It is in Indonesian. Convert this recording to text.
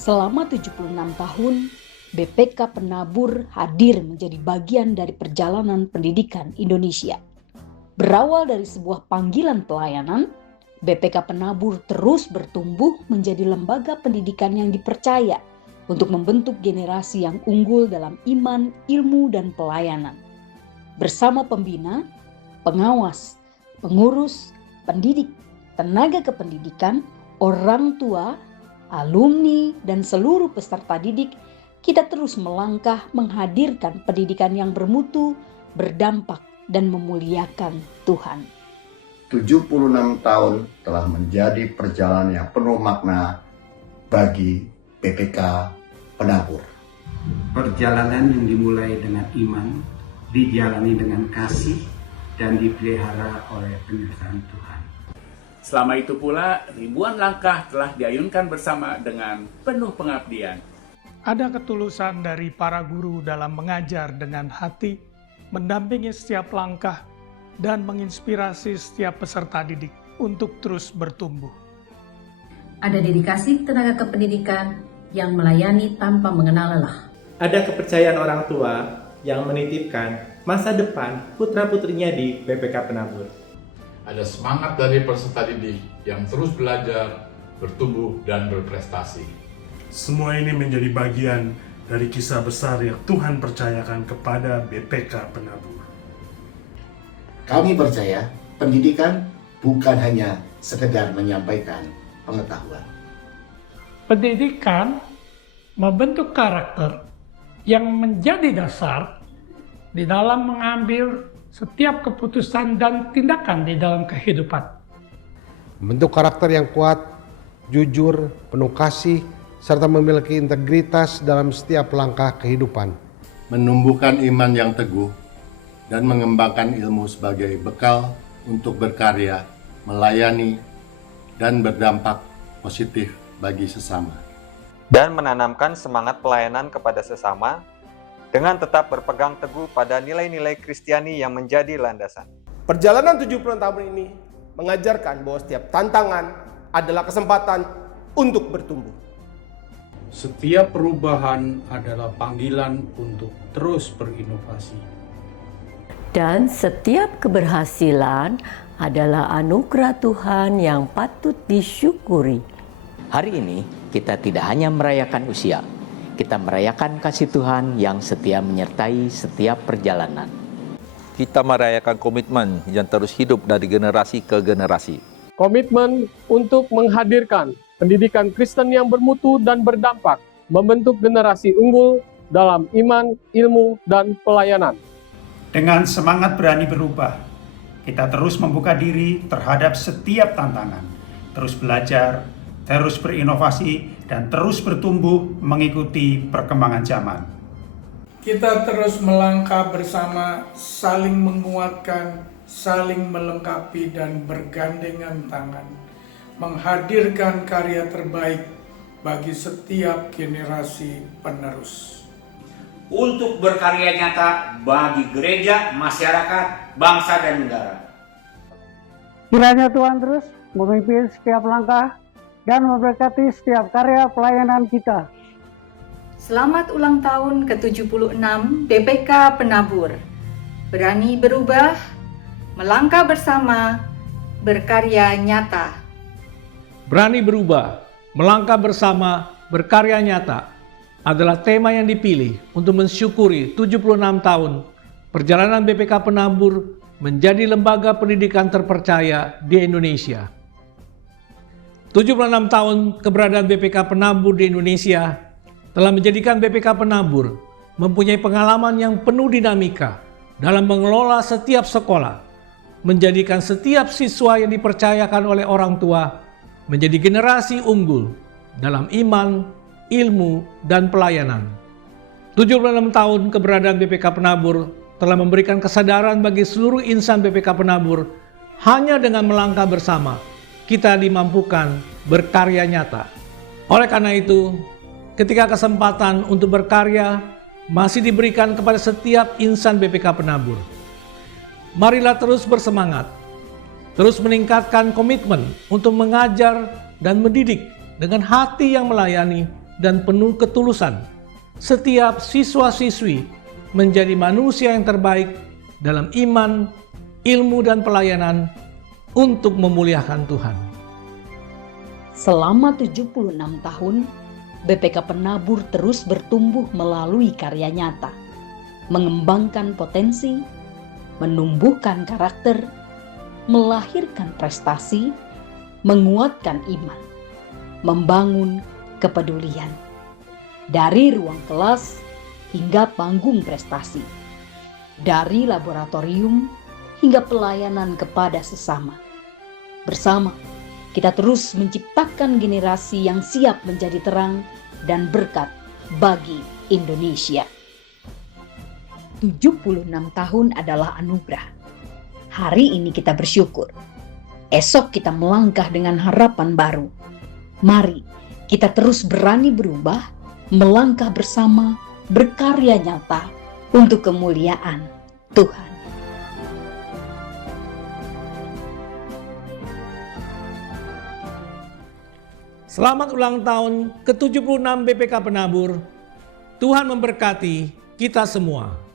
Selama 76 tahun, BPK Penabur hadir menjadi bagian dari perjalanan pendidikan Indonesia. Berawal dari sebuah panggilan pelayanan, BPK Penabur terus bertumbuh menjadi lembaga pendidikan yang dipercaya untuk membentuk generasi yang unggul dalam iman, ilmu, dan pelayanan. Bersama pembina, pengawas, pengurus, pendidik, tenaga kependidikan, orang tua, alumni, dan seluruh peserta didik, kita terus melangkah menghadirkan pendidikan yang bermutu, berdampak, dan memuliakan Tuhan. 76 tahun telah menjadi perjalanan yang penuh makna bagi BPK Penabur. Perjalanan yang dimulai dengan iman, dijalani dengan kasih, dan dipelihara oleh penyertaan Tuhan. Selama itu pula, ribuan langkah telah diayunkan bersama dengan penuh pengabdian. Ada ketulusan dari para guru dalam mengajar dengan hati, mendampingi setiap langkah, dan menginspirasi setiap peserta didik untuk terus bertumbuh. Ada dedikasi tenaga kependidikan yang melayani tanpa mengenal lelah. Ada kepercayaan orang tua yang menitipkan masa depan putra-putrinya di BPK Penabur. Ada semangat dari peserta didik yang terus belajar, bertumbuh, dan berprestasi. Semua ini menjadi bagian dari kisah besar yang Tuhan percayakan kepada BPK Penabur. Kami percaya pendidikan bukan hanya sekedar menyampaikan pengetahuan. Pendidikan membentuk karakter yang menjadi dasar di dalam mengambil setiap keputusan dan tindakan di dalam kehidupan. Membentuk karakter yang kuat, jujur, penuh kasih, serta memiliki integritas dalam setiap langkah kehidupan. Menumbuhkan iman yang teguh dan mengembangkan ilmu sebagai bekal untuk berkarya, melayani, dan berdampak positif bagi sesama. Dan menanamkan semangat pelayanan kepada sesama dengan tetap berpegang teguh pada nilai-nilai Kristiani yang menjadi landasan. Perjalanan 70 tahun ini mengajarkan bahwa setiap tantangan adalah kesempatan untuk bertumbuh. Setiap perubahan adalah panggilan untuk terus berinovasi. Dan setiap keberhasilan adalah anugerah Tuhan yang patut disyukuri. Hari ini kita tidak hanya merayakan usia, kita merayakan kasih Tuhan yang setia menyertai setiap perjalanan. Kita merayakan komitmen yang terus hidup dari generasi ke generasi. Komitmen untuk menghadirkan pendidikan Kristen yang bermutu dan berdampak, membentuk generasi unggul dalam iman, ilmu, dan pelayanan. Dengan semangat berani berubah, kita terus membuka diri terhadap setiap tantangan, terus belajar, terus berinovasi, dan terus bertumbuh mengikuti perkembangan zaman. Kita terus melangkah bersama, saling menguatkan, saling melengkapi, dan bergandengan tangan, menghadirkan karya terbaik bagi setiap generasi penerus. Untuk berkarya nyata bagi gereja, masyarakat, bangsa, dan negara. Kiranya Tuhan terus memimpin setiap langkah dan memberkati setiap karya pelayanan kita. Selamat ulang tahun ke-76 BPK Penabur. Berani berubah, melangkah bersama, berkarya nyata. Berani berubah, melangkah bersama, berkarya nyata adalah tema yang dipilih untuk mensyukuri 76 tahun perjalanan BPK Penabur menjadi lembaga pendidikan terpercaya di Indonesia. 76 tahun keberadaan BPK Penabur di Indonesia telah menjadikan BPK Penabur mempunyai pengalaman yang penuh dinamika dalam mengelola setiap sekolah, menjadikan setiap siswa yang dipercayakan oleh orang tua menjadi generasi unggul dalam iman, ilmu, dan pelayanan. 76 tahun keberadaan BPK Penabur telah memberikan kesadaran bagi seluruh insan BPK Penabur hanya dengan melangkah bersama kita dimampukan berkarya nyata. Oleh karena itu, ketika kesempatan untuk berkarya masih diberikan kepada setiap insan BPK Penabur, marilah terus bersemangat, terus meningkatkan komitmen untuk mengajar dan mendidik dengan hati yang melayani dan penuh ketulusan setiap siswa-siswi menjadi manusia yang terbaik dalam iman, ilmu, dan pelayanan untuk memuliakan Tuhan. Selama 76 tahun, BPK Penabur terus bertumbuh melalui karya nyata, mengembangkan potensi, menumbuhkan karakter, melahirkan prestasi, menguatkan iman, membangun kepedulian. Dari ruang kelas hingga panggung prestasi, dari laboratorium hingga pelayanan kepada sesama. Bersama, kita terus menciptakan generasi yang siap menjadi terang dan berkat bagi Indonesia. 76 tahun adalah anugerah. Hari ini kita bersyukur. Esok kita melangkah dengan harapan baru. Mari kita terus berani berubah, melangkah bersama, berkarya nyata untuk kemuliaan Tuhan. Selamat ulang tahun ke-76 BPK Penabur. Tuhan memberkati kita semua.